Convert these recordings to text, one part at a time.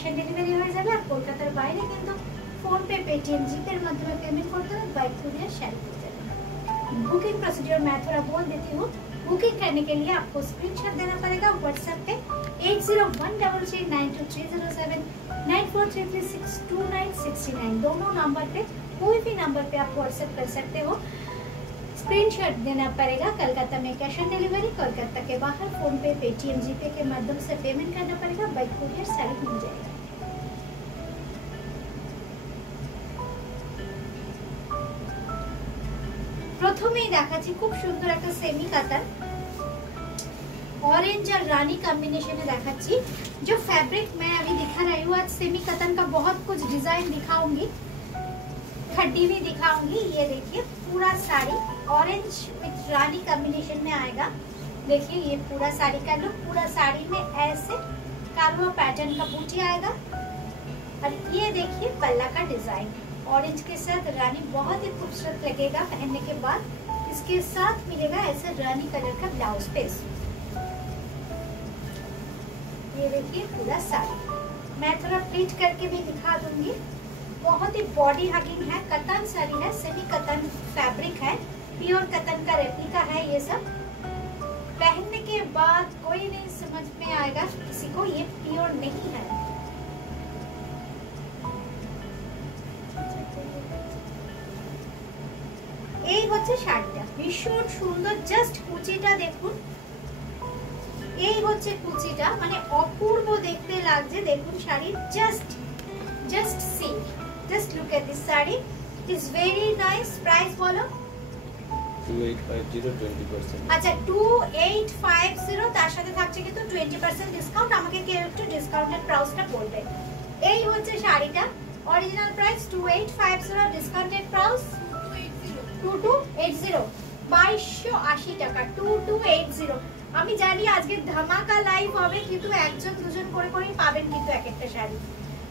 Cash on delivery হয়ে যাবে। আর কলকাতার বাইরে কিন্তু फोन पे पेटीएम जीपे के माध्यम पेमेंट करते हैं, बाय कुरियर शेयर कर देना। बुकिंग प्रोसीजर मैं थोड़ा बोल देती हूँ। बुकिंग करने के लिए आपको स्क्रीनशॉट देना पड़ेगा व्हाट्सएप पे 8013392307 9433629669 दोनों नंबर पे, कोई भी नंबर पे आप व्हाट्सएप कर सकते हो। स्क्रीनशॉट देना पड़ेगा। कलकत्ता में कैश ऑन डिलीवरी, कलकत्ता के बाहर फोन पे पेटीएम जीपे के माध्यम से पेमेंट करना पड़ेगा, बाय कुरियर सारी मिल जाएगा। प्रथमेই দেখাচ্ছি खूब सुंदर एक सेमी कटन ऑरेंज और रानी कॉम्बिनेशन में देखाচ্ছি। जो फैब्रिक मैं अभी दिखा रही हूँ, आज सेमी कटन का बहुत कुछ डिजाइन दिखाऊंगी, खड्डी भी दिखाऊंगी। ये देखिए पूरा sari orange with Rani combination में आएगा। देखिए ये पूरा साड़ी का लुक, पूरा साड़ी में ऐसे कालवा पैटर्न का बूटी आएगा। और ये देखिए पल्ला का डिजाइन ऑरेंज के साथ रानी, बहुत ही खूबसूरत लगेगा पहनने के बाद। इसके साथ मिलेगा ऐसे रानी कलर का ब्लाउज पीस। ये देखिए पूरा साड़ी मैं थोड़ा प्लीट करके भी दिखा दूंगी। बहुत ही बॉडी हगिंग है, कतन साड़ी है, सेमी कतन फैब्रिक है, प्योर कतन का रेप्लिका है। ये सब पहनने के बाद कोई नहीं समझ में आएगा किसी को ये प्योर नहीं है। এই হচ্ছে শাড়িটা, ভীষণ সুন্দর। জাস্ট কুচিটা দেখুন, এই হচ্ছে কুচিটা, মানে অপূর্ব দেখতে লাগছে। দেখুন sari, just see, just look at this sari, it is very nice. Price বলো 2850 20%। আচ্ছা 2850, তার সাথে থাকছে কিন্তু 20% ডিসকাউন্ট। আমাকে কেউ একটু ডিসকাউন্টেড প্রাইসটা বলবেন। এই হচ্ছে শাড়িটা, অরিজিনাল প্রাইস 2850, ডিসকাউন্টেড প্রাইস 2280, 2280 টাকা, 2280। আমি জানি আজকে ধামাকা লাইভ হবে, কিন্তু একজন দুজন করে করেই পাবেন কিন্তু এক একটা শাড়ি,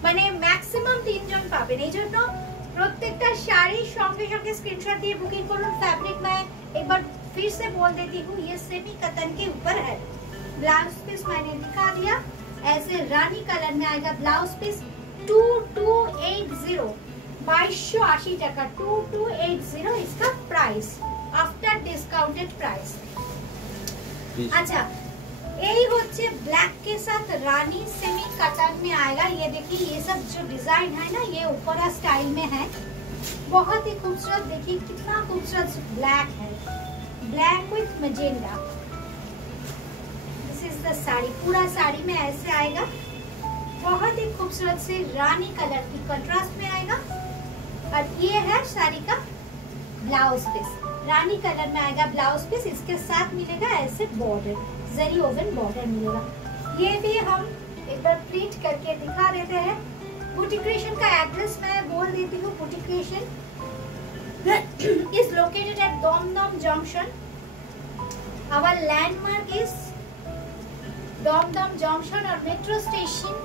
মানে ম্যাক্সিমাম 3 জন পাবেন। এই জন্য প্রত্যেকটা শাড়ির সঙ্গে সঙ্গে স্ক্রিনশট দিয়ে बुकिंग করুন। फैब्रिक मैं एक बार फिर से बोल देती हूँ, ये सेमी कतन के ऊपर है। ब्लाउज पीस मैंने दिखा दिया, ऐसे रानी कलर में आएगा ब्लाउज पीस। 2280, 2280 টাকা, 2280 इसका प्राइस आफ्टर डिस्काउंटेड प्राइस। अच्छा यही होच्छे ब्लैक के साथ रानी सेमी कटन में आएगा। ये देखिए ये सब जो डिजाइन है ना, ये ऊपर स्टाइल में है, बहुत ही खूबसूरत। देखिए कितना खूबसूरत ब्लैक है, black with magenta. This is the sari, पूरा साड़ी में ऐसे आएगा, बहुत ही खूबसूरत से रानी कलर की कंट्रास्ट में आएगा। और ये है साड़ी का ब्लाउज पीस, रानी कलर में आएगा ब्लाउज पीस। इसके साथ मिलेगा ऐसे बॉर्डर, जरी ओवन बॉर्डर मिलेगा। ये भी हम एक बार प्लीट करके दिखा देते हैं। बुटीक क्रिएशन का एड्रेस मैं बोल देती हूँ। Boutique creation is located at Dumdum junction. Our landmark is Dumdum junction और metro station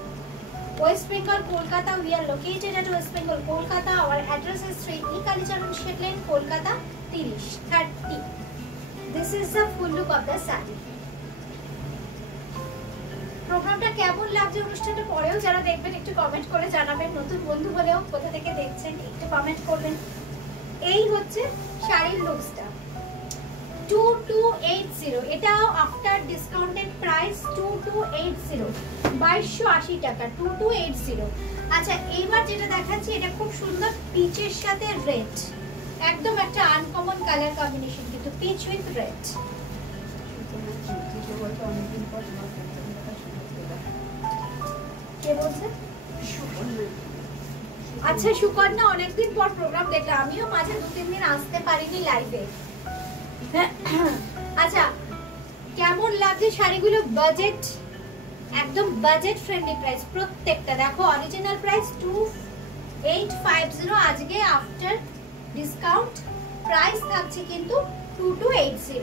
West Bengal, Kolkata. We are located at West Bengal, Kolkata. Our address is 3 E Kalicharan Shed Lane, Kolkata 3030. This is the full look of the saree. প্রোগ্রামটা কেমন লাগছে, অনুষ্ঠানটা পরেও যারা দেখবেন একটু comment করে জানাবেন। নতুন বন্ধু হলেও কোথা থেকে দেখছেন একটু কমেন্ট করবেন। এই হচ্ছে শাড়ির লুকসটা 2280, এটাও আফটার ডিসকাউন্টেড প্রাইস 2280, 2280 টাকা, 2280। আচ্ছা এইবার যেটা দেখাচ্ছি এটা খুব সুন্দর, পিচের সাথে রেড, একদম একটা আনকমন কালার কম্বিনেশন, কিন্তু পিচ উইথ রেড। কে বলছে? আচ্ছা সুকন্যা, অনেকদিন পর প্রোগ্রাম দেখলাম, আমিও মাঝে 2-3 দিন আসতে পারিনি লাইভে। আচ্ছা কেমন লাগছে শাড়িগুলো? বাজেট, একদম বাজেট ফ্রেন্ডলি প্রাইস প্রত্যেকটা। দেখো অরিজিনাল প্রাইস 2850, আজকে আফটার ডিসকাউন্ট প্রাইস থাকছে কিন্তু 2280।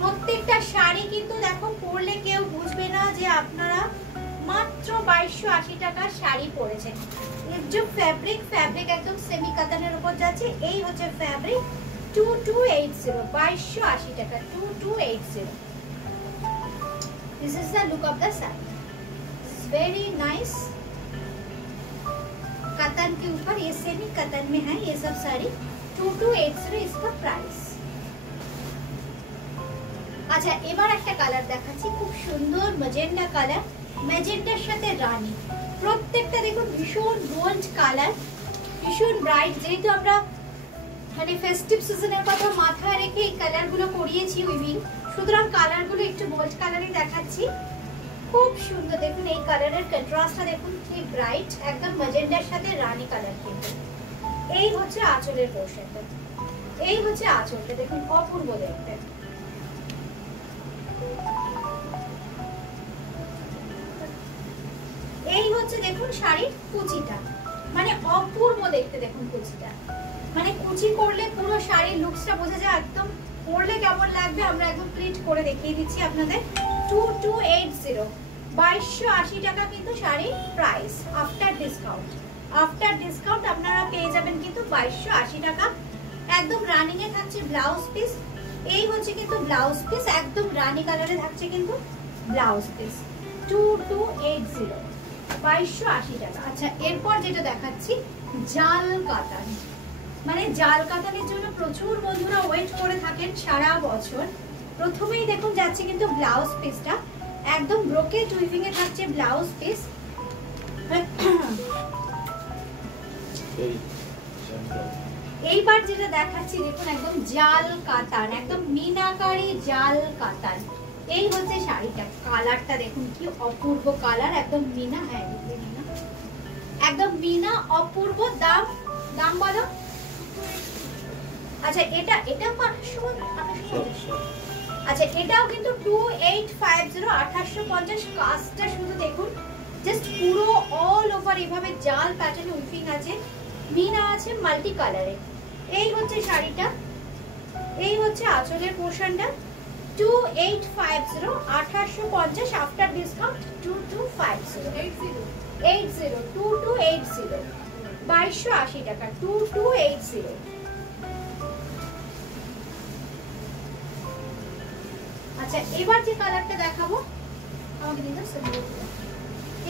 প্রত্যেকটা শাড়ি কিন্তু দেখো পরলে কেউ বুঝবে না যে আপনারা মাত্র 2280 টাকার শাড়ি পরেছেন। এর যে ফ্যাব্রিক একদম সেমি কটনের উপর যাচ্ছে। এই হচ্ছে ফ্যাব্রিক 2280, 2280 টাকা, 2280। This is the look of the saree. It's very nice. कतन के ऊपर ये सेमी कतन में है ये सब साड़ी 2280 इसका प्राइस। আচ্ছা এবার একটা কালার দেখাচ্ছি খুব সুন্দর ম্যাজেন্ডা কালার, ম্যাজেন্ডার সাথে রানী, প্রত্যেকটা দেখুন ভীষণ গোল্ড কালার, ভীষণ ব্রাইট। যেহেতু আমরা মানে ফেস্টিভ সিজনের কথা মাথায় রেখে এই কালারগুলো করিয়েছি উইভিং, সুতরাং কালারগুলো একটু গোল্ড কালারই দেখাচ্ছি। খুব সুন্দর দেখুন এই কালারের কন্ট্রাস্টটা দেখুন কি ব্রাইট, একদম ম্যাজেন্ডার সাথে রানী কালার। কিন্তু এই হচ্ছে আঁচলের পোর্শনটা, এই হচ্ছে আঁচলটা দেখুন অপূর্ব দেখতে। এই হচ্ছে দেখুন শাড়ির কুচিটা, মানে অপূর্ব দেখতে দেখুন কুচিটা, মানে কুচি করলে পুরো শাড়ির লুকসটা বোঝা যায়, একদম পরলে কেমন লাগবে আমরা একদম প্রিন্ট করে দেখিয়ে দিচ্ছি আপনাদের। 2280 2280 টাকা কিন্তু শাড়ির price after discount. After discount আপনারা পেয়ে যাবেন কিন্তু 2280 টাকা। একদম রানিং এ থাকছে ব্লাউজ পিস, এই হচ্ছে কিন্তু ব্লাউজ পিস, একদম রানী কালারে থাকছে কিন্তু ব্লাউজ পিস 2280 2280 টাকা। আচ্ছা এরপর যেটা দেখাচ্ছি জাল কাতান, মানে জাল কাতানের জন্য প্রচুর বন্ধুরা ওয়েট করে থাকেন সারা বছর। প্রথমেই দেখুন যাচ্ছে কিন্তু ব্লাউজ পিসটা, একদম ব্রোকেট উইভিং এ থাকছে ব্লাউজ পিস। এইবার যেটা দেখাচ্ছি দেখুন একদম জাল কাতান, একদম মিনাকারি জাল কাতান। এই হচ্ছে শাড়িটা, কালারটা দেখুন কি অপূর্ব কালার, একদম মিনা, হ্যাঁ একদম মিনা, অপূর্ব। দাম দাম বলো। আচ্ছা এটা 2850, আচ্ছা এটাও কিন্তু 2850 2850। কাজটা শুধু দেখুন জাস্ট পুরো অল ওভার এইভাবে জাল প্যাটার্নে উইভিং আছে, মিনা আছে মাল্টি কালারে। এই হচ্ছে শাড়িটা, এই হচ্ছে আঁচলের পোর্শনটা 2850 2850 আফটার ডিসকাউন্ট 2250 2280 2280 টাকা 2280। আচ্ছা এবার যে কালারটা দেখাবো,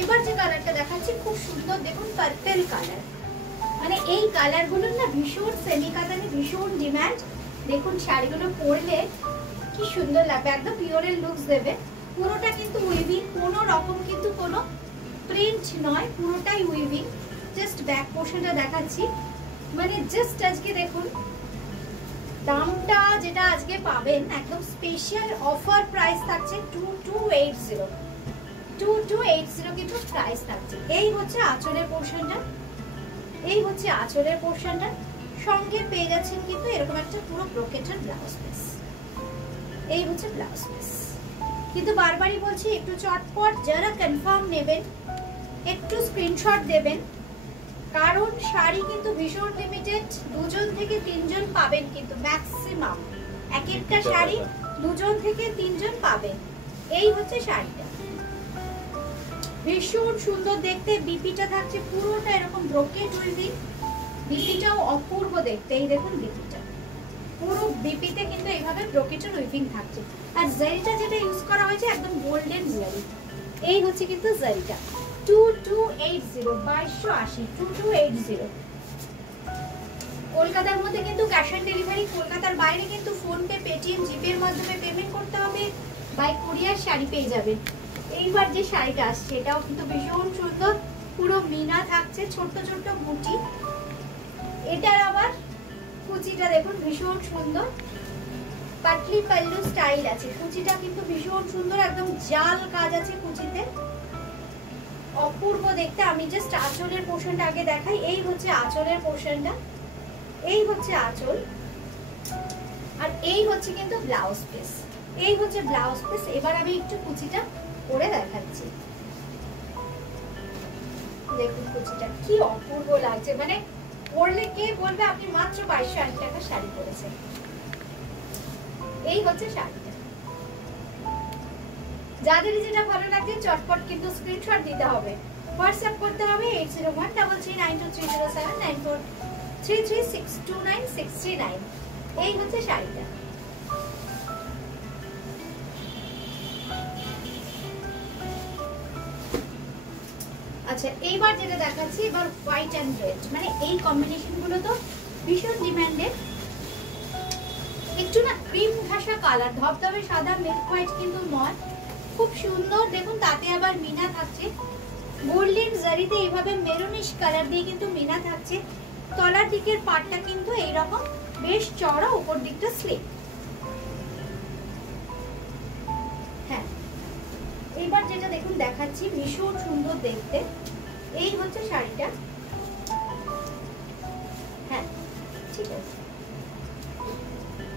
এবার যে কালারটা দেখাচ্ছি খুব সুন্দর দেখুন পার্পল কালার, মানে এই কালারগুলো না ভীষণ সেমি কাতানে ভীষণ ডিমান্ড। দেখুন শাড়িগুলো পরলে কি সুন্দর লাগবে, একদম পিওরের লুকস দেবে। পুরোটা কিন্তু উইভিং, কোনো রকম কিন্তু কোনো প্রিন্ট নয়, পুরোটাই উইভিং। জাস্ট ব্যাক পোর্শনটা দেখাচ্ছি, মানে জাস্ট আজকে দেখুন দামটা যেটা আজকে পাবেন একদম স্পেশাল অফার প্রাইস থাকছে 2280 2280 কিন্তু প্রাইস থাকছে। এই হচ্ছে আঁচলের পোর্শনটা, এই হচ্ছে আঁচলের পোর্শনটা, সঙ্গে পেয়ে যাচ্ছেন কিন্তু এরকম একটা পুরো ব্রোকেটের ব্লাউজ পিস। এই হচ্ছে ব্লাউজ পিস। কিন্তু বারবারই বলছি একটু চটপট যারা কনফার্ম নেবেন একটু স্ক্রিনশট দেবেন, কারণ শাড়ি কিন্তু ভীষণ লিমিটেড, 2জন থেকে 3জন পাবেন কিন্তু ম্যাক্সিমাম, এক একটা শাড়ি 2জন থেকে 3জন পাবেন। এই হচ্ছে শাড়িটা, ভীষণ সুন্দর দেখতে। বিপিটা থাকছে পুরোটা এরকম ব্রোকেট উইভিং, বিপিটাও অপূর্ব দেখতে। এই দেখুন বিপিটা পুরো বিপিতে কিন্তু এইভাবে ব্রোকেটের উইভিং থাকছে, আর জারিটা যেটা ইউজ করা হয়েছে একদম গোল্ডেন জারি। এই হচ্ছে কিন্তু জারিটা 2280 2280 2280। কলকাতার মধ্যে কিন্তু ক্যাশ অন ডেলিভারি, কলকাতার বাইরে কিন্তু ফোন পে, পেটিএম, জিপে এর মাধ্যমে পেমেন্ট করতে হবে, বাই কুরিয়ার শাড়ি পেয়ে যাবেন। এইবার যে শাড়িটা আসছে এটাও কিন্তু ভীষণ সুন্দর, পুরো মিনা থাকছে, ছোট ছোট বুটি। এটার আবার কুচিটা দেখুন ভীষণ সুন্দর, পাটলি পাল্লু স্টাইল আছে, কুচিটা কিন্তু ভীষণ সুন্দর, একদম জাল কাজ আছে কুচিতে, অপূর্ব দেখতে। আমি জাস্ট আঁচলের পোর্শনটা আগে দেখাই। এই হচ্ছে আঁচলের পোর্শনটা, এই হচ্ছে আঁচল, আর এই হচ্ছে কিন্তু ব্লাউজ পিস, এই হচ্ছে ব্লাউজ পিস। এবার আমি একটু কুচিটা পরে দেখাচ্ছি, দেখুন কুচিটা কি অপূর্ব লাগছে, মানে পরলে কে বলবে আপনি মাত্র 2280 টাকা শাড়ি পরেছেন। এই হচ্ছে শাড়িটা, যাদের যেটা ভালো লাগছে চটপট কিন্তু স্ক্রিনশট দিতে হবে, হোয়াটসঅ্যাপ করতে হবে 80133923079433629639। এই হচ্ছে শাড়িটা। আচ্ছা এইবার যেটা দেখাচ্ছি, এবার হোয়াইট অ্যান্ড রেড, মানে এই কম্বিনেশন গুলো তো ভীষণ ডিমান্ডেড। একটু না ক্রিম ঘাসা কালার, ধবধবে সাদা মিল্ক হোয়াইট কিন্তু নয়, খুব সুন্দর। দেখুন তাতে আবার মিনা থাকছে গোল্ডেন জারিতে, এইভাবে মেরুনিশ কালার দিয়ে কিন্তু মিনা থাকছে। তলার দিকের পাটটা কিন্তু এইরকম বেশ চড়া, উপর দিকটা স্লিপ। হ্যাঁ এবার যেটা দেখুন দেখাচ্ছি, ভীষণ সুন্দর দেখতে। এই হচ্ছে শাড়িটা। হ্যাঁ ঠিক আছে,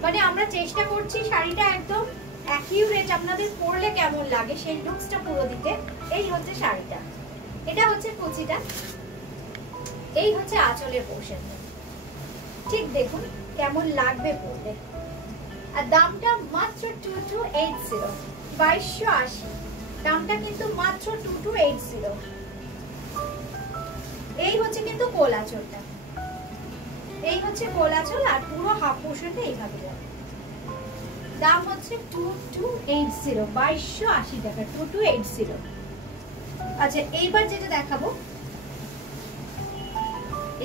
মানে আমরা চেষ্টা করছি শাড়িটা একদম অ্যাকিউরেট আপনাদের পরলে কেমন লাগে সেই লুকসটা পুরো দিতে। এই হচ্ছে শাড়িটা, এটা হচ্ছে কুচিটা, এই হচ্ছে আঁচলের পোর্শনটা। ঠিক দেখুন কেমন লাগবে পরলে। আর দামটা মাত্র 2280, 2280 দামটা কিন্তু মাত্র 2280। এই হচ্ছে কিন্তু কোল আঁচলটা, এই হচ্ছে কোল আঁচল, আর পুরো হাফ পোর্শনটা এইভাবে যাবে। দাম হচ্ছে 2280, 2280 টাকা, 2280। আচ্ছা এইবার যেটা দেখাবো,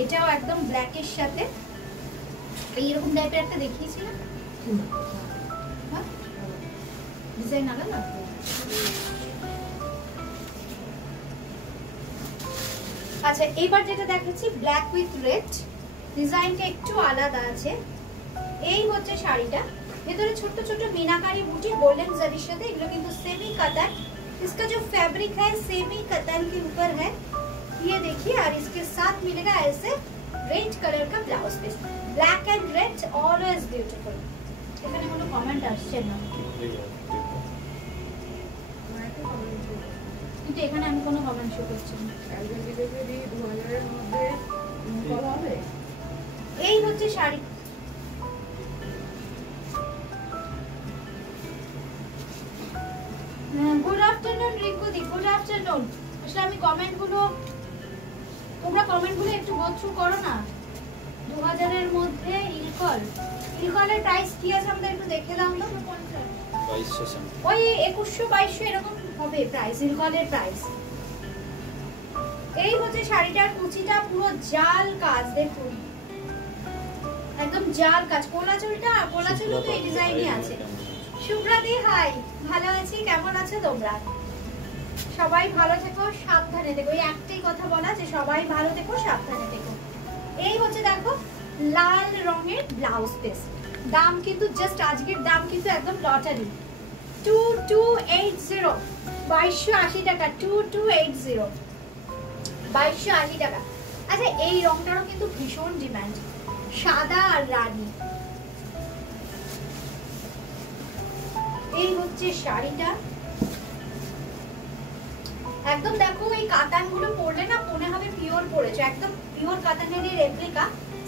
এটাও একদম ব্ল্যাকের সাথে এইরকম টাইপের একটা দেখিয়েছিলাম, ডিজাইন আলাদা। আচ্ছা এইবার যেটা দেখাচ্ছি ব্ল্যাক উইথ রেড, ডিজাইনটা একটু আলাদা আছে। এই হচ্ছে শাড়িটা, ভেতরে ছোট ছোট मीनाकारी बूटी गोल्डन जरी साथे, এগুলো কিন্তু सेमी कतन। इसका जो फैब्रिक है सेमी कतन के ऊपर है, ये देखिए। और इसके साथ मिलेगा ऐसे रेड कलर का blouse piece, black and red always beautiful. এখানে কোনো কমেন্ট আসছে না, কিন্তু এখানে আমি কোনো কমেন্ট শো করছি না। এই হচ্ছে শাড়ি। গুড আফটারনুন রিঙ্কুদি, গুড আফটারনুন। আসলে আমি কমেন্টগুলো, তোমরা কমেন্টগুলো একটু গো থ্রু করো না। 2000 এর মধ্যে ইলকল, ইলকলের প্রাইস কি আছে আমাদের একটু দেখে দাও তো। 2200, ওই 2100 2200 এরকম হবে প্রাইস, ইলকলের প্রাইস। এই হচ্ছে শাড়িটার কুচিটা, পুরো জাল কাজ, দেখুন একদম জাল কাজ। কোলাচলটা, কোলাচলও তো এই ডিজাইনই আছে। শুভ্রাদি হাই, ভালো আছি, কেমন আছো তোমরা? সবাই ভালো থেকো, সাবধানে থেকো, এই একটাই কথা বলা যে সবাই ভালো থেকো, সাবধানে থেকো। এই হচ্ছে দেখো লাল রঙের ব্লাউজ পিস, দাম কিন্তু জাস্ট আজকের দাম কিন্তু একদম লটারি, 2280, 2280 টাকা, 2280, 2280 টাকা। আচ্ছা এই রংটারও কিন্তু ভীষণ ডিমান্ড, সাদা আর রানী। এই হচ্ছে শাড়িটা, একদম দেখো এই কাতানগুলো পরলে না মনে হবে পিওর পরেছে, একদম পিওর কাতানের রেপ্লিকা,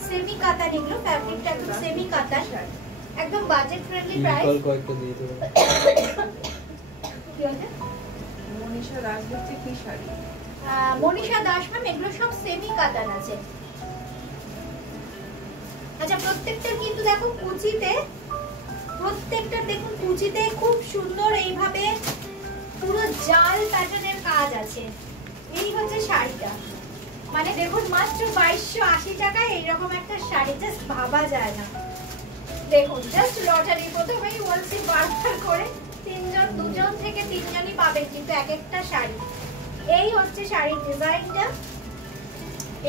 সেমি কাতান। এগুলো ফ্যাব্রিকটা একদম সেমি কাতান, একদম বাজেট ফ্রেন্ডলি প্রাইস। কয়েকটা দিয়ে দেবো। কি আছে? মনীষা দাস হচ্ছে কি শাড়ি? মনীষা দাস ম্যাম, এগুলো সব সেমি কাতান আছে। আচ্ছা প্রত্যেকটা কিন্তু দেখো কুচিতে, প্রত্যেকটা দেখুন কুচিতে খুব সুন্দর এইভাবে পুরো জাল প্যাটার্নের কাজ আছে। এই হচ্ছে শাড়িটা, মানে দেখুন মাত্র 2280 টাকায় এইরকম একটা শাড়ি জাস্ট ভাবা যায় না। দেখুন জাস্ট লটারি, প্রথমেই বলছি বারবার করে, তিনজন, দুজন থেকে তিনজনই পাবেন কিন্তু এক একটা শাড়ি। এই হচ্ছে শাড়ির ডিজাইনটা,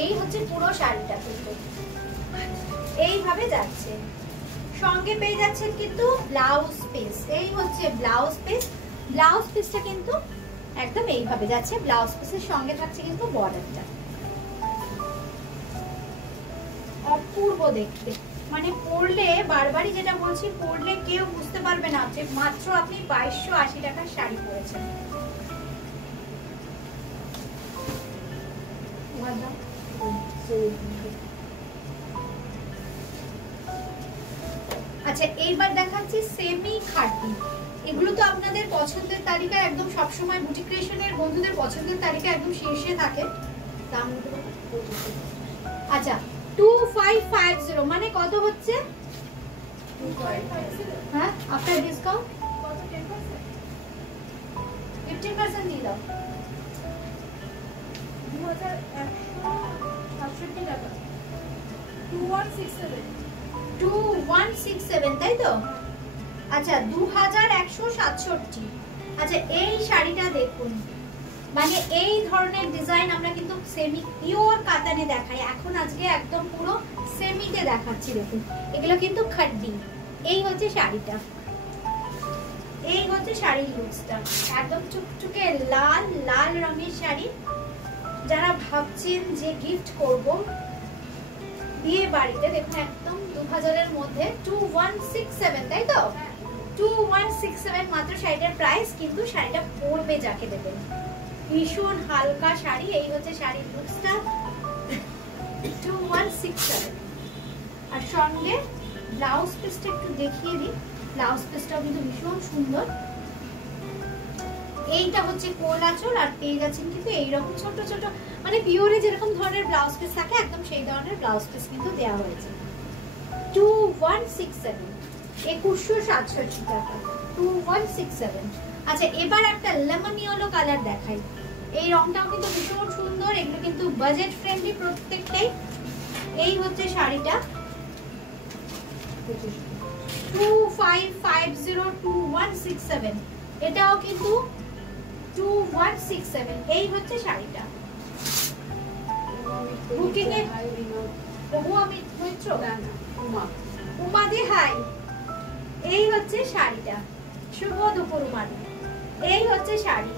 এই হচ্ছে পুরো শাড়িটা কিন্তু এইভাবে যাচ্ছে। সঙ্গে পেয়ে যাচ্ছেন কিন্তু ব্লাউজ পিস, এই হচ্ছে ব্লাউজ পিস। ব্লাউজ পিসটা কিন্তু একদম এইভাবে যাচ্ছে, ব্লাউজ পিসের সঙ্গে থাকছে কিন্তু বর্ডারটা। অপূর্ব দেখতে, মানে পরলে বারবারই যেটা বলছি, পরলে কেউ বুঝতে পারবে না যে মাত্র আপনি 2280 টাকার শাড়ি পরেছেন। আচ্ছা এইবার দেখাচ্ছি সেমি খাটি। এগুলো তো আপনাদের পছন্দের তালিকা একদম সবসময় বুটিক ক্রিয়েশনের বন্ধুদের পছন্দের তালিকা একদম শীর্ষে থাকে। দাম আচ্ছা 2550, মানে কত হচ্ছে? হ্যাঁ আপনার ডিসকাউন্ট কত? 10%, 15% দিয়ে দাও। 2167 টাকা 2167 2167 তাই তো? আচ্ছা 2167। আচ্ছা এই শাড়িটা দেখুন, মানে এই ধরনের ডিজাইন আমরা কিন্তু সেমি পিওর কাতানে দেখাই, এখন আজকে একদম পুরো সেমিতে দেখাচ্ছি। দেখুন এগুলো কিন্তু খাড্ডি। এই হচ্ছে শাড়িটা, এই হচ্ছে শাড়ির লুকসটা, একদম চুকচুকে লাল লাল রঙের শাড়ি। যারা ভাবছেন যে গিফট করব বিয়ে বাড়িতে, দেখুন একদম 2000-এর মধ্যে 2167 তাই তো? 2167 মাত্র শাড়িটার প্রাইস, কিন্তু শাড়িটা পরবে যাকে দেবেন। ভীষণ হালকা শাড়ি, এই হচ্ছে শাড়ির লুকসটা 2167। আর সঙ্গে ব্লাউজ পিসটা একটু দেখিয়ে দিই, ব্লাউজ পিসটাও কিন্তু ভীষণ সুন্দর। এইটা হচ্ছে কোল আঁচল, আর পেয়ে যাচ্ছেন কিন্তু এইরকম ছোট ছোট, মানে পিওরে যেরকম ধরনের ব্লাউজ পিস থাকে একদম সেই ধরনের ব্লাউজ পিস কিন্তু দেওয়া হয়েছে। 2167, 2167 টাকা, 2167। আচ্ছা এবার একটা লেমন ইয়েলো কালার দেখাই। এই রংটাও কিন্তু ভীষণ সুন্দর, এগুলো কিন্তু বাজেট ফ্রেন্ডলি প্রত্যেকটাই। এই হচ্ছে শাড়িটা 25502167, এটাও কিন্তু 2167। এই হচ্ছে শাড়িটা। বুকিং এ আমি মৈত্র উমাদি হাই। এই হচ্ছে শাড়িটা, শুভ দুপুর উমাদি। এই হচ্ছে শাড়ি,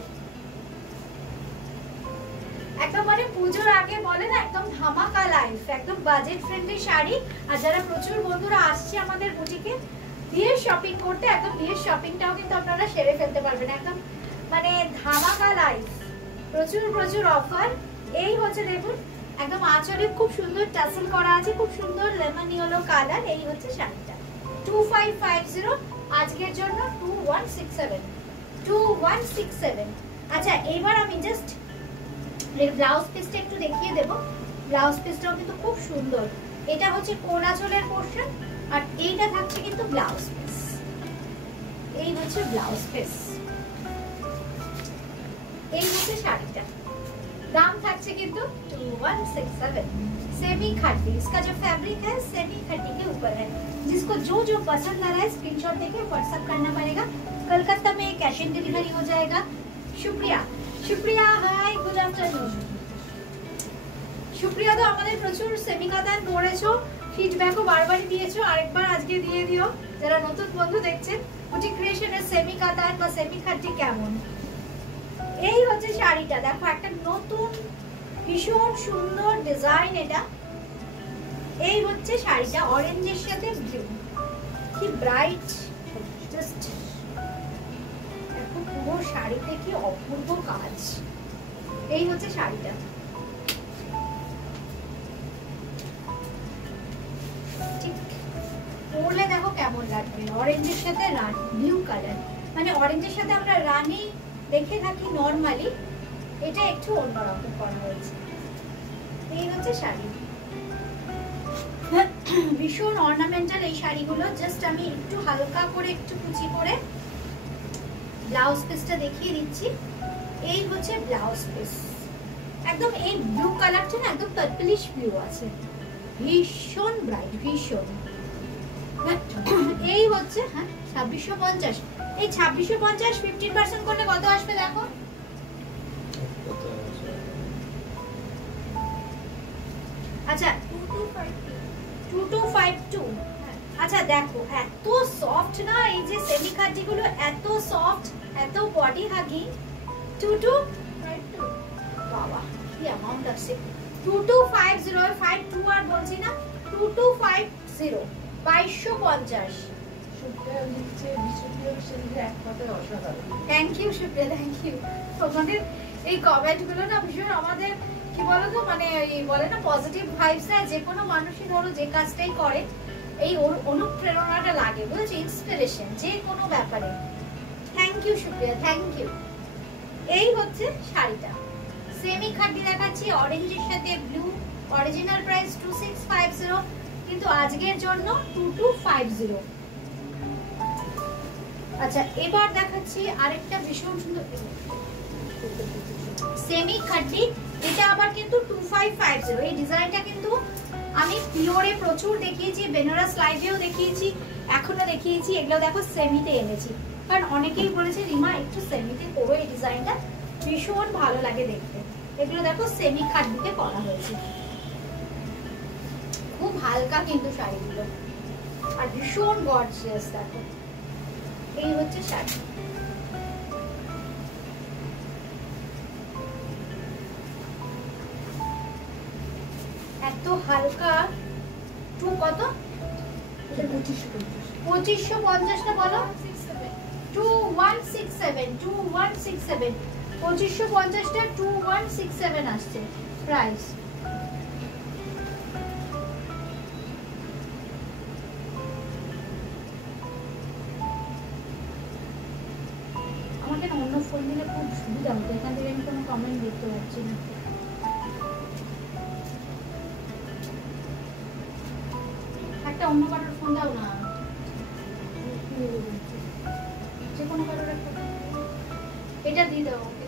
একেবারে পুজোর আগে বলে না একদম ধামাকা লাইফ, একদম বাজেট ফ্রেন্ডলি শাড়ি। আর যারা প্রচুর বন্ধুরা আসছে আমাদের বুটিকে বিয়ের শপিং করতে, একদম বিয়ের শপিংটাও কিন্তু আপনারা সেরে ফেলতে পারবেন, একদম মানে ধামাকা লাইফ, প্রচুর প্রচুর অফার। এই হচ্ছে দেখুন একদম আঁচলে খুব সুন্দর টাসেল করা আছে, খুব সুন্দর লেমন ইয়েলো কালার। এই হচ্ছে শাড়িটা 2550, আজকের জন্য 2167। আচ্ছা এবার আমি জাস্ট ব্লাউজ পিসটা একটু দেখিয়ে দেব। ব্লাউজ পিসটাও কিন্তু খুব সুন্দর, এটা হচ্ছে কোল আঁচলের পোরশন, আর এইটা থাকছে কিন্তু ব্লাউজ পিস। এই হচ্ছে ব্লাউজ পিস, এই হচ্ছে শাড়িটা। दाम থাকছে কিন্তু 2167। सेमी खट्टी, इसका जो फैब्रिक है सेमी खट्टी के ऊपर है। जिसको जो जो पसंद आ रहा है स्क्रीनशॉट देके व्हाट्सएप करना पड़ेगा। कलकत्ता में कैश ऑन डिलीवरी हो जाएगा। शुक्रिया शुक्रिया, हाय गुड आफ्टरनून। শুক্রিয়া, তো আমাদের প্রচুর সেমি কাতান পড়েছো, ফিডব্যাকও বারবারই দিয়েছো, আরেকবার আজকে দিয়ে দিও যারা নতুন বন্ধু দেখছেন। বুটিক ক্রিয়েশনের সেমি কাতান বা সেমি খাটি কেমন। এই হচ্ছে শাড়িটা, দেখো একটা নতুন ভীষণ সুন্দর ডিজাইন এটা। এই হচ্ছে শাড়িটা, অরেঞ্জের সাথে ব্লু, কি ব্রাইট, জাস্ট দেখো পুরো শাড়িতে কি অপূর্ব কাজ। এই হচ্ছে শাড়িটা, পরলে দেখো কেমন লাগবে। অরেঞ্জের সাথে ব্লু কালার, মানে অরেঞ্জের সাথে আমরা রানী দেখে থাকি নরমালি, এটা একটু অন্যরকম করা হয়েছে। এই হচ্ছে শাড়ি, ভীষণ অর্নামেন্টাল এই শাড়িগুলো। জাস্ট আমি একটু হালকা করে একটু কুচি করে ব্লাউজ পিসটা দেখিয়ে দিচ্ছি। এই হচ্ছে ব্লাউজ পিস, একদম এই ব্লু কালারটা না একদম পার্পলিশ ব্লু আছে, ভীষণ ব্রাইট, ভীষণ। এই হচ্ছে হ্যাঁ 2650। এই 2650 15% করলে কত আসবে দেখো। আচ্ছা 2252। আচ্ছা দেখো এত সফট না এই যে সেমি খাটি গুলো, এত সফট, এত বডি হাগি। 2252 বাবা কি অ্যামাউন্ট আছে। 2250 52 আর বলছি না, 2250 2250। থ্যাংক ইউ শুক্রিয়া, থ্যাংক ইউ। তোমাদের এই কমেন্ট গুলো না ভীষণ আমাদের কি বলতো, মানে বলে না পজিটিভ ভাইবস না, যে কোনো মানুষই ধরো যে কাজটাই করে এই অনুপ্রেরণাটা লাগে, বুঝেছি, ইন্সপিরেশন যে কোনো ব্যাপারে। থ্যাংক ইউ শুক্রিয়া, থ্যাংক ইউ। এই হচ্ছে শাড়িটা, সেমি খাটি দেখাচ্ছি অরেঞ্জের সাথে ব্লু। অরিজিনাল প্রাইস 2650, কিন্তু আজকের জন্য 2250। আচ্ছা এবার দেখাচ্ছি আরেকটা ভীষণ সুন্দর সেমি খাটি, এটা আবার কিন্তু 2550। এই ডিজাইনটা কিন্তু আমি পিওরে প্রচুর দেখিয়েছি, বেনারস লাইভেও দেখিয়েছি, এখনো দেখিয়েছি। এগুলো দেখো সেমিতে এনেছি, কারণ অনেকেই বলেছে রিমা একটু সেমিতে করো, এই ডিজাইনটা ভীষণ ভালো লাগে দেখতে। এগুলো দেখো সেমি খাদ্যতে করা হয়েছে, খুব হালকা কিন্তু শাড়িগুলো, আর ভীষণ গর্জিয়াস। দেখো এই হচ্ছে শাড়ি। এত হালকা। টু কত? 2550 না বলো? 2167 2167 2550 টা 2167 আসছে প্রাইস। আমাকে অন্য ফোন দিলে খুব সুবিধা হতো, এখান থেকে আমি কোনো কমেন্ট দেখতে পাচ্ছি না। একটা অন্য কারোর ফোন দাও না, যে কোনো কারোর একটা, এটা দিয়ে দাও ওকে।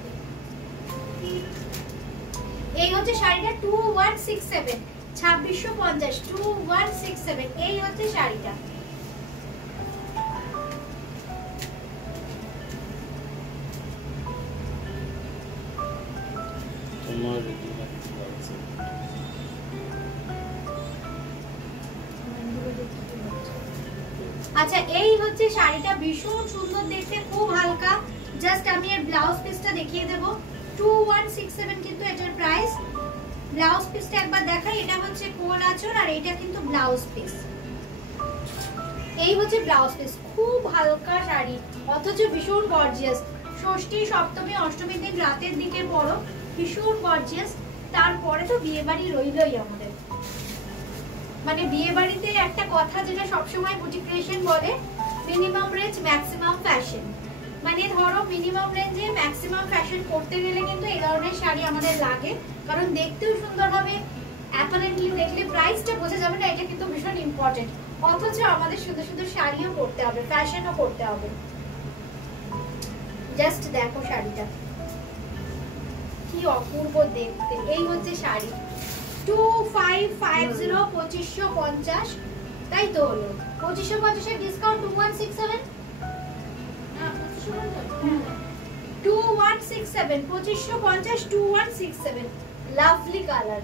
এই হচ্ছে শাড়িটা 2167 2650 2167। এই হচ্ছে শাড়িটা। তোমার আচ্ছা এই হচ্ছে শাড়িটা, ভীষণ সুন্দর দেখতে, খুব হালকা। জাস্ট আমি এর ব্লাউজ পিসটা দেখিয়ে দেব। 2167 কিন্তু এটার প্রাইস। ব্লাউজ পিসটা একবার দেখাই। এটা হচ্ছে কোল আঁচল, আর এটা কিন্তু ব্লাউজ পিস। এই হচ্ছে ব্লাউজ পিস, খুব হালকা শাড়ি অথচ ভীষণ গর্জিয়াস। ষষ্ঠী সপ্তমী অষ্টমীর দিন রাতের দিকে পরো, ভীষণ গর্জিয়াস। তারপরে তো বিয়ে বাড়ি রইলই আমাদের, মানে বিয়ে বাড়িতে একটা কথা যেটা সবসময় বুটিক ক্রিয়েশন বলে, মিনিমাম রেঞ্জ ম্যাক্সিমাম ফ্যাশন। মানে ধরো মিনিমাম রেঞ্জে ম্যাক্সিমাম ফ্যাশন করতে গেলে কিন্তু এই ধরনের শাড়ি আমাদের লাগে, কারণ দেখতেও সুন্দর হবে, অ্যাপারেন্টলি দেখলে প্রাইসটা বোঝা যাবে না, এটা কিন্তু ভীষণ ইম্পর্টেন্ট। অথচ আমাদের শুধু শুধু শাড়িও করতে হবে, ফ্যাশনও করতে হবে। জাস্ট দেখো শাড়িটা কি অপূর্ব দেখতে। এই হচ্ছে শাড়ি 2550 2550, তাই তো হলো 2550 এর ডিসকাউন্ট 2167 2167 2550 2167। Lovely colour.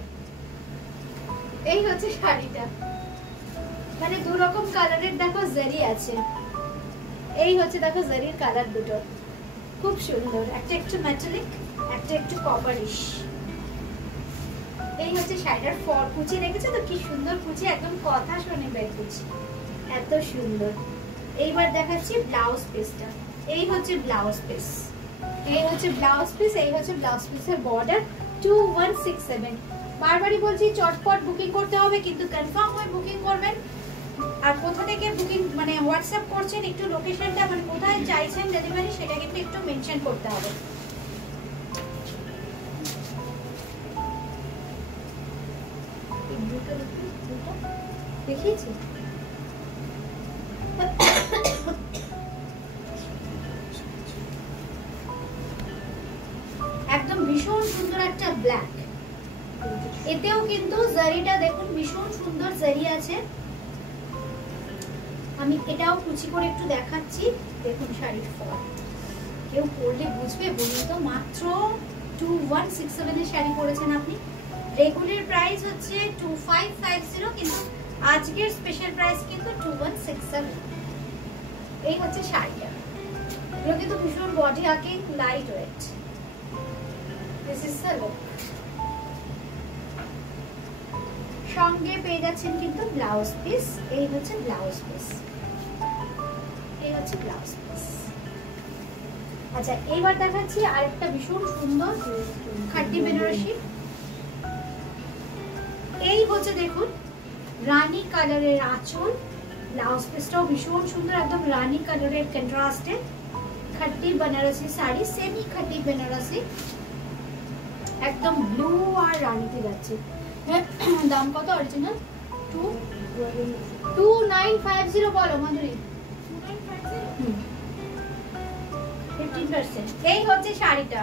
এই হচ্ছে শাড়িটা, মানে দু রকম কালারের দেখো জারি আছে। এই হচ্ছে দেখো জারির কালার দুটো, খুব সুন্দর, একটা একটু মেটালিক, একটা একটু কপারিশ। এই হচ্ছে শাড়িটার ফর কুচি, দেখেছো তো কি সুন্দর কুচি, একদম কথা শোনে বের কুচি, এত সুন্দর। এইবার দেখাচ্ছি ব্লাউজ পিসটা। এই হচ্ছে ব্লাউজ পিস, এই হচ্ছে ব্লাউজ পিস, এই হচ্ছে ব্লাউজ পিসের বর্ডার 2167। বারবারই বলছি চটপট বুকিং করতে হবে, কিন্তু কনফার্ম হয়ে বুকিং করবেন। আর কোথা থেকে বুকিং মানে হোয়াটসঅ্যাপ করছেন, একটু লোকেশনটা মানে কোথায় চাইছেন ডেলিভারি, সেটা কিন্তু একটু মেনশন করতে হবে। দেখিয়েছি একদম ভীষণ সুন্দর একটা ব্ল্যাক। এতেও কিন্তু জারিটা দেখুন ভীষণ সুন্দর জারি আছে। আমি এটাও কুচি করে একটু দেখাচ্ছি, দেখুন শাড়ির ফল। কেউ পরলে বুঝবে বলুন তো? মাত্র 2167 এর শাড়ি পরেছেন আপনি। রেগুলার প্রাইস হচ্ছে 2550, কিন্তু আজকের স্পেশাল প্রাইস কিন্তু 2167। এই হচ্ছে শাড়িটা। এগুলো কিন্তু ভীষণ body hugging, light weight. This is the look. সঙ্গে পেয়ে যাচ্ছেন কিন্তু ব্লাউজ পিস। এই হচ্ছে ব্লাউজ পিস, এই হচ্ছে ব্লাউজ পিস। আচ্ছা এইবার দেখাচ্ছি আরেকটা ভীষণ সুন্দর খাটি বেনারসি। এই হচ্ছে দেখুন রানী কালারের আঁচল, ব্লাউজ পিসটাও ভীষণ সুন্দর, একদম রানী কালারের কন্ট্রাস্টে খাটি বেনারসি শাড়ি, সেমি খাটি বেনারসি, একদম ব্লু আর রানীতে যাচ্ছে। দাম কত অরিজিনাল? 2950 বলো মাধুরী। 15%। এই হচ্ছে শাড়িটা,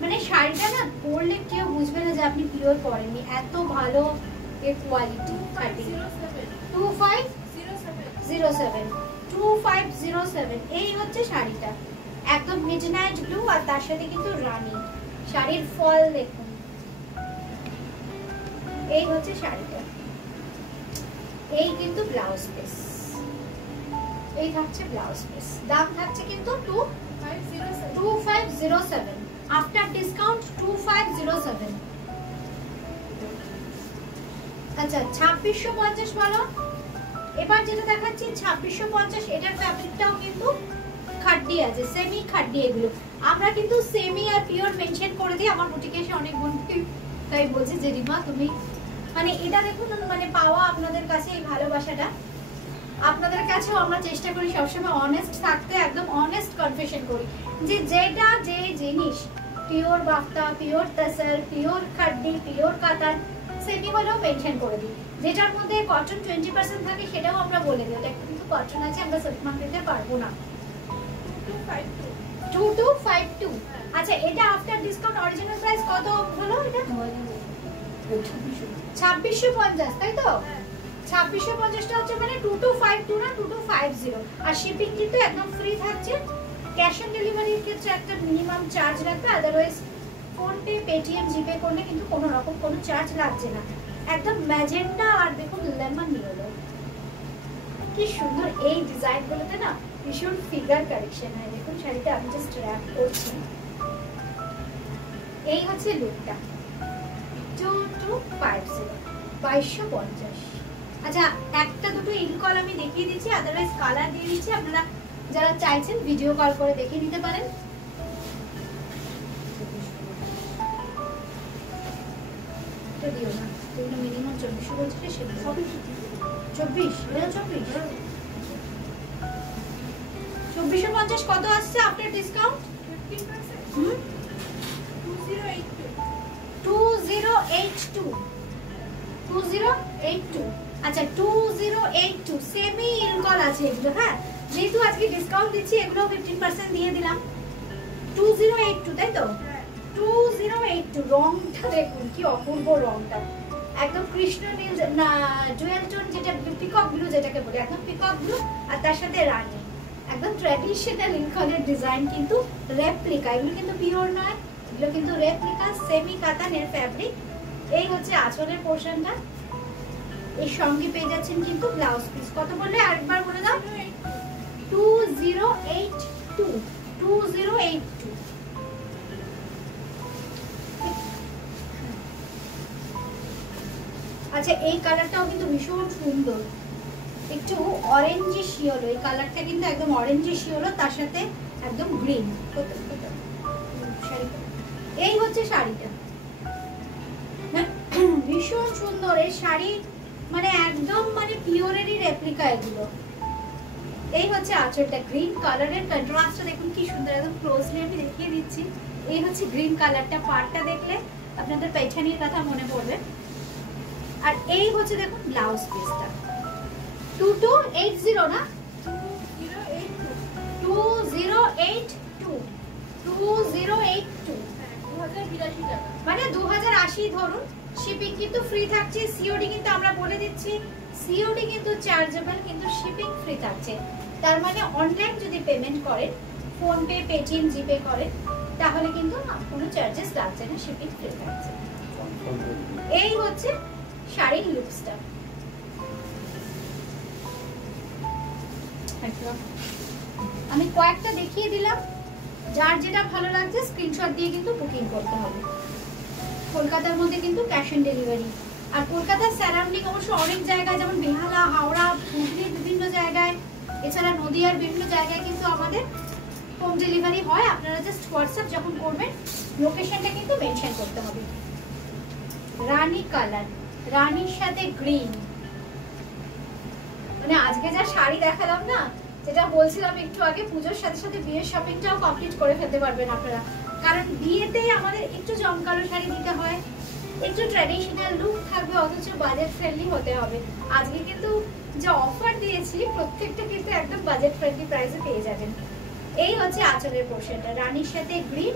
মানে শাড়িটা না পরলে কেউ বুঝবে না যে আপনি পিওর পরেননি, এত ভালো এর কোয়ালিটি। 2507 2507 এই হচ্ছে শাড়িটা, একদম মিডনাইট ব্লু আর তার সাথে কিন্তু রানী। শাড়ির ফল দেখুন, এই হচ্ছে শাড়িটা। এই কিন্তু ব্লাউজ পিস, এই থাকছে ব্লাউজ পিস। দাম থাকছে কিন্তু 2507, আফটার ডিসকাউন্ট 2507। আচ্ছা 2650 বলো। এবার যেটা দেখাচ্ছি 2650, এটার ফ্যাব্রিকটাও কিন্তু খাড্ডি আছে, সেমি খাড্ডি। এগুলো আমরা কিন্তু সেমি আর পিওর মেনশন করে দিই। আমার বুটিকে এসে অনেক বন্ধু তাই বলছে যে রিমা তুমি মানে এটা দেখুন, মানে পাওয়া আপনাদের কাছে এই ভালোবাসাটা, আপনাদের কাছেও আমরা চেষ্টা করি সবসময় অনেস্ট থাকতে, একদম অনেস্ট কনফেশন করি যে যেটা যে জিনিস পিওর বাফতা, পিওর তাসার, পিওর খাড্ডি, পিওর কাতান সেমি হলেও মেনশন করে দিই। যেটার মধ্যে কটন 20% থাকে সেটাও আমরা বলে দিই, এটা কিন্তু কটন আছে, আমরা সেলফ মার্কেটে পারবো না। 2252। আচ্ছা এটা আফটার ডিসকাউন্ট অরিজিনাল প্রাইস কত হলো? এটা 2650, তাই তো? 2650 টা হচ্ছে মানে 2252 না 2250। আর শিপিং কিন্তু একদম ফ্রি থাকছে। ক্যাশ অন ডেলিভারির ক্ষেত্রে একটা মিনিমাম চার্জ লাগবে, আদারওয়াইজ ফোন পে, পেটিএম, জিপে করলে কিন্তু কোনো রকম কোনো চার্জ লাগছে না। একদম ম্যাজেন্টা আর দেখুন লেমন ইয়েলো, কি সুন্দর এই ডিজাইনগুলোতে না, ভীষণ ফিগার কালেকশন হয়। দেখুন শাড়িটা আমি জাস্ট র‍্যাপ করছি, এই হচ্ছে লুকটা। 2250, 2250। আচ্ছা একটা দুটো ইনকল আমি দেখিয়ে দিচ্ছি, আদারওয়াইজ কালার দিয়ে দিচ্ছি। আপনারা যারা চাইছেন ভিডিও কল করে দেখে নিতে পারেন। এটা দিও না, এগুলো মিনিমাম 24 বলছে, সেটা 24, এটা 24। 2450 কত আসছে আফটার ডিসকাউন্ট? 2082। আচ্ছা 2082 সেমি ইনকল আছে এগুলো। হ্যাঁ যেহেতু আজকে ডিসকাউন্ট দিচ্ছি এগুলো 15% দিয়ে দিলাম। 2082 তাই তো? 2082 রংটা দেখুন কি অপূর্ব রংটা, একদম কৃষ্ণ নীল না জুয়েল টোন, যেটা পিকক ব্লু যেটাকে বলি, একদম পিকক ব্লু আর তার সাথে রানী, একদম ট্র্যাডিশনাল ইনকলের ডিজাইন, কিন্তু রেপ্লিকা। এগুলো কিন্তু পিওর নয়, এগুলো কিন্তু রেপ্লিকা, সেমি কাতানের ফ্যাব্রিক। এই হচ্ছে আঁচলের পোরশনটা, এর সঙ্গে পেয়ে যাচ্ছেন কিন্তু ব্লাউজ পিস। কত বললে আরেকবার বলে দাও? 2082। 2082। আচ্ছা এই কালারটাও কিন্তু ভীষণ সুন্দর, একটু অরেঞ্জিশ ইয়েলো। এই কালারটা কিন্তু একদম অরেঞ্জিশ ইয়েলো, তার সাথে একদম গ্রিন। এই হচ্ছে শাড়িটা, ভীষণ সুন্দর এই শাড়ি, মানে একদম মানে পিওরেরই রেপ্লিকা এগুলো। এই হচ্ছে আঁচলটা, গ্রিন কালারের কন্ট্রাস্টটা দেখুন কি সুন্দর, একদম ক্লোজলি আমি দেখিয়ে দিচ্ছি। এই হচ্ছে গ্রিন কালারটা, পাড়টা দেখলে আপনাদের পেছানির কথা মনে পড়বে। আর এই হচ্ছে দেখুন ব্লাউজ পিসটা। 2280 না, 2082 মানে 2080 ধরুন। শিপিং কিন্তু ফ্রি থাকছে, সিওডি কিন্তু আমরা বলে দিচ্ছি, সিওডি কিন্তু চার্জেবল, কিন্তু শিপিং ফ্রি থাকছে। তার মানে অনলাইন যদি পেমেন্ট করেন, ফোন পে, পেটিএম, জিপে করেন, তাহলে কিন্তু কোনো চার্জেস লাগছে না, শিপিং ফ্রি থাকছে। এই হচ্ছে শাড়ির লুকসটা। আমি কয়েকটা দেখিয়ে দিলাম, যার যেটা ভালো লাগছে স্ক্রিনশট দিয়ে কিন্তু বুকিং করতে হবে। কলকাতার মধ্যে কিন্তু ক্যাশ অন ডেলিভারি, আর কলকাতার সারাউন্ডিং অবশ্য অনেক জায়গায়, যেমন বেহালা, হাওড়া, হুগলির বিভিন্ন জায়গায়, এছাড়া নদিয়ার বিভিন্ন জায়গায় কিন্তু আমাদের হোম ডেলিভারি হয়। আপনারা জাস্ট হোয়াটসঅ্যাপ যখন করবেন লোকেশনটা কিন্তু মেনশন করতে হবে। রানী কালার, রানীর সাথে গ্রিন, মানে আজকে যা শাড়ি দেখালাম না, যেটা বলছিলাম একটু আগে, পুজোর সাথে সাথে বিয়ের শপিংটাও কমপ্লিট করে ফেলতে পারবেন আপনারা। কারণ বিয়েতে আমাদের একটু জমকালো শাড়ি দিতে হয়, একটু ট্র্যাডিশনাল লুক থাকবে, অথচ বাজেট ফ্রেন্ডলি হতে হবে। আজকে কিন্তু যে অফার দিয়েছি প্রত্যেকটা কিন্তু একদম বাজেট ফ্রেন্ডলি প্রাইসে পেয়ে যাবেন। এই হচ্ছে আঁচলের পোরশনটা, রানীর সাথে গ্রিন,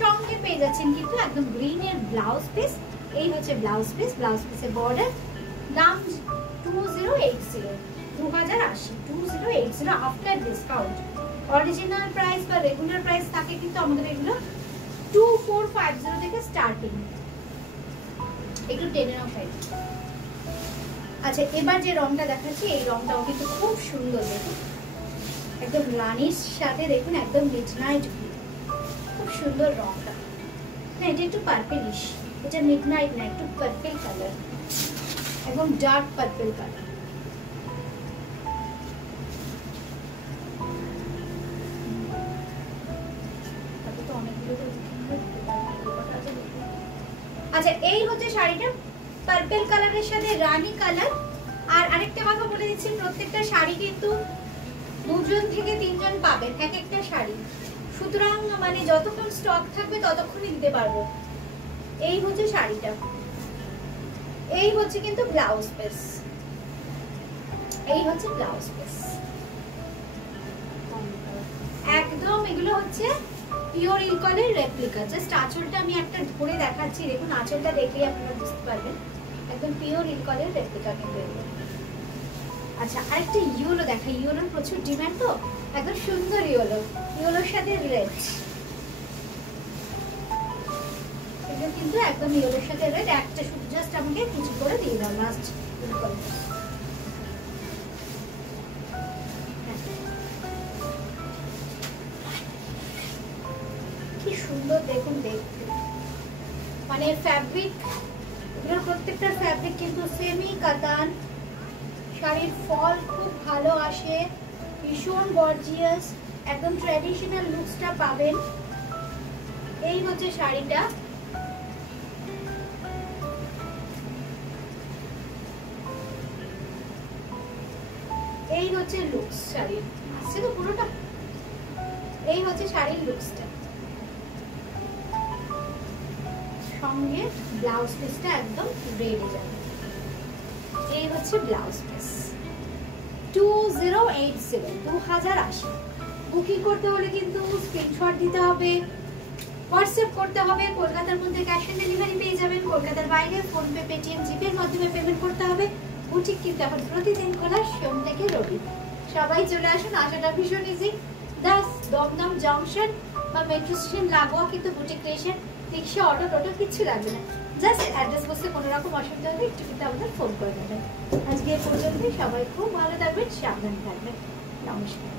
সঙ্গে পেয়ে যাচ্ছেন কিন্তু একদম গ্রিন এর ব্লাউজ পিস। এই হচ্ছে ব্লাউজ পিস, ব্লাউজ পিসের বর্ডার। দাম 2080, 2080 আফটার ডিসকাউন্ট। অরিজিনাল প্রাইস বা রেগুলার প্রাইস থাকে কিন্তু আমাদের এগুলো 2450 থেকে স্টার্টিং। একটু টেনে নাও সাইড। আচ্ছা, এবার যে রংটা দেখাচ্ছি এই রংটাও কিন্তু খুব সুন্দর, দেখুন একদম রানির সাথে দেখুন একদম মিডনাইট ব্লু, খুব সুন্দর রংটা। না এটা একটু পার্পেলিশ, এটা মিডনাইট না, একটু পার্পল কালার, একদম ডার্ক পার্পল কালার। আচ্ছা, এই হচ্ছে শাড়িটা পার্পল কালারের সাথে রানী কালার। আর আরেকটা কথা বলে দিচ্ছি, প্রত্যেকটা শাড়ি কিন্তু 2জন থেকে 3জন পাবেন এক একটা শাড়ি, সুতরাং মানে যতক্ষণ স্টক থাকবে ততক্ষণই দিতে পারবো। এই হচ্ছে শাড়িটা, এই হচ্ছে কিন্তু ব্লাউজ পিস, এই হচ্ছে ব্লাউজ পিস। একদম এগুলো হচ্ছে পিওর ইলকনের রেপ্লিকা। জাস্ট আঁচলটা আমি একটা ধরে দেখাচ্ছি, দেখুন আঁচলটা দেখলেই আপনারা বুঝতে পারবেন একদম পিওর ইলকনের রেপ্লিকা কিন্তু এগুলো। আচ্ছা, আরেকটা ইয়েলো দেখা, ইয়েলোর প্রচুর ডিমান্ড তো, একদম সুন্দর ইয়েলো, ইয়েলোর সাথে রেড, এটা কিন্তু একদম ইয়েলোর সাথে রেড। একটা শুধু জাস্ট আমাকে কিছু করে দিয়ে দাও লাস্ট। কি সুন্দর দেখুন দেখতে, মানে ফ্যাব্রিক, এগুলোর প্রত্যেকটা ফ্যাব্রিক কিন্তু সেমি কাতান। শাড়ির ফল খুব ভালো আসে, ভীষণ গর্জিয়াস, একদম ট্র্যাডিশনাল লুকসটা পাবেন। এই হচ্ছে শাড়িটা, এই হচ্ছে লুকস শাড়ির, আসছে তো পুরোটা। এই হচ্ছে শাড়ির লুকসটা, সঙ্গে ব্লাউজ পিসটা একদম রেডি যাবে। এই হচ্ছে ব্লাউজ পিস 2080। বুকিং করতে হলে কিন্তু স্ক্রিনশট দিতে হবে, হোয়াটসঅ্যাপ করতে হবে। কলকাতার মধ্যে ক্যাশ অন ডেলিভারি পেয়ে যাবেন, কলকাতার বাইরে ফোনপে, পেটিএম, জিপের মাধ্যমে পেমেন্ট করতে হবে। বুটিক কিন্তু এখন প্রতিদিন খোলা, সোম থেকে রবি। সবাই চলে আসুন, আসাটা ভীষণ ইজি। দমদম জংশন বা মেট্রো স্টেশন লাগোয়া কিন্তু বুটিক স্টেশন, রিক্সা, অটো, টোটো কিচ্ছু লাগবে না। জাস্ট অ্যাড্রেস বসতে কোনো রকম অসুবিধা হলে একটু কিন্তু আমাদের ফোন করে দেবেন। আজকে এ পর্যন্তই, সবাই খুব ভালো থাকবেন, সাবধানে থাকবেন। নমস্কার।